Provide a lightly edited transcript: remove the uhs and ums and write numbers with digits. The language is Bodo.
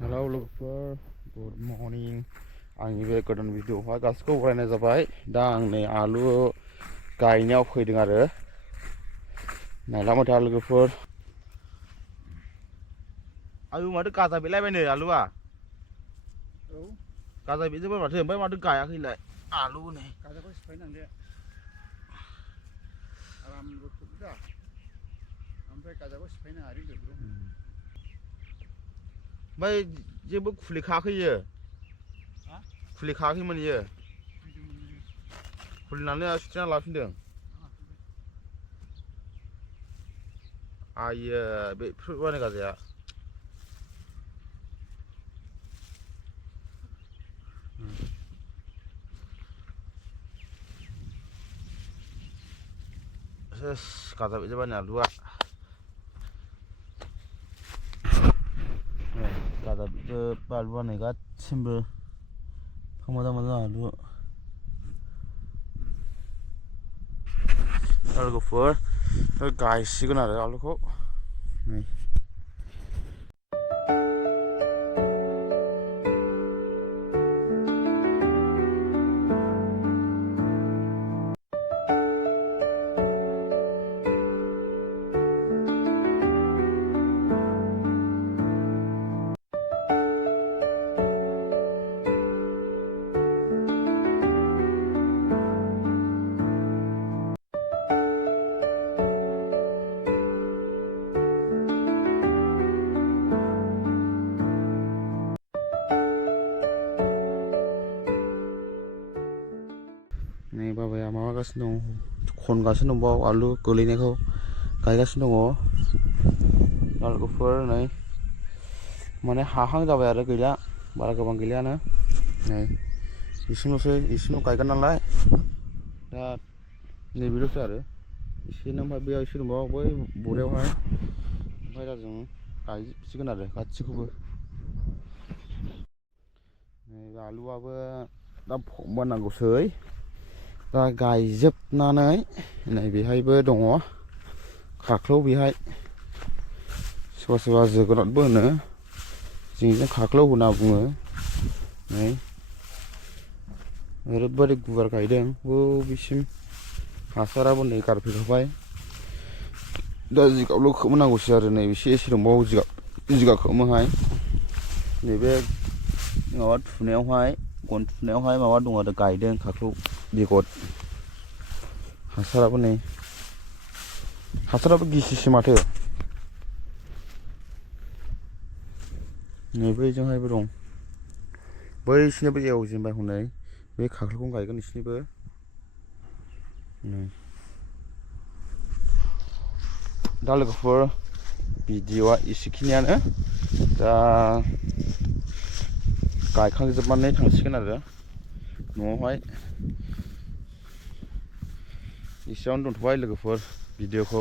Hello lookfor, good morning. आंनि बे गोदान भिडिअ'आवहाय गासिखौबो बरायनाय जाबाय। दा आं नै आलु गायनायाव फैदों आरो नायला माथो लोगोफोर। आलु माथो गाजा बेरलायबायनो आलुआ। औ गाजा बेरजोब्बाय माथो, ओमफ्राय माथो गायाखैलाय आलु नै। गाजाखौ सिफायनांदो आराम रुथुब दा ओमफ्राय गाजाखौ सिफायनो हारि लोब्रु। ओमफ्राय जेबो खुलिखायाखै इयो? खुलिखायाखैमोन इयो? खुलिनानै सुथेना लाफिनदों? आइयो बेफोरबायदि गाजाया। सेस गाजा बेरजोब्बाय आलुआ। गाजा बेरजोब्बाय आलुआ नै गासिमबो मोजां मोजां आलु। लोगोफोर गायसिगोन आरो आलुखौ नै। नै बाबाया माबागासिनो दं, खनगासिनो दं बाव आलु गोलैनायखौ गायगासिनो दङ लोगोफोर। नै माने हाहां जाबाय आरो गैला, बारा गोबां गैलायानो। नै इसिमल' गायगोन नालाय दा नैबेल'सो आरो एसेनो, ओमफ्राय बेयाव एसे दंबावो बै बरियावहाय। ओमफ्राय दा जों गायजोबसिगोन आरो गासिखौबो। नै आलुआबो दा मोननांगौसै। दा गायजोबनानै नै बेहायबो दङ खाख्लौ, बेहाय सोरबा सोरबा जोगोनारबो होनो, जोंनिजों खाख्लौ होनना बुङो। नै ओरैबायदि गुवार गायदों बिसिम, हासाराबो नै गारफैखाबाय। दा जिगाबल' खोबनांगौसै आरो नै एसे दंबावो जिगाब खोबनोहाय। नैबे माबा थुनायावहाय, गन थुनायावहाय माबा दं आरो गायदों खाख्लौ बेगर। हासाराबो गिसिसो माथो। नै बैजोंहायबो दं, बैसिनिबो एवजेनबाय हनै बे खाख्लौखौनो गायगोन बिसिनिबो। दा लोगोफोर भिडिअ'आ एसेखिनियानो। दा गायखांजोबनानै थांसिगोन आरो न'आवहाय। एसेयावनो दोनथ'बाय लोगोफोर भिडिअ'खौ।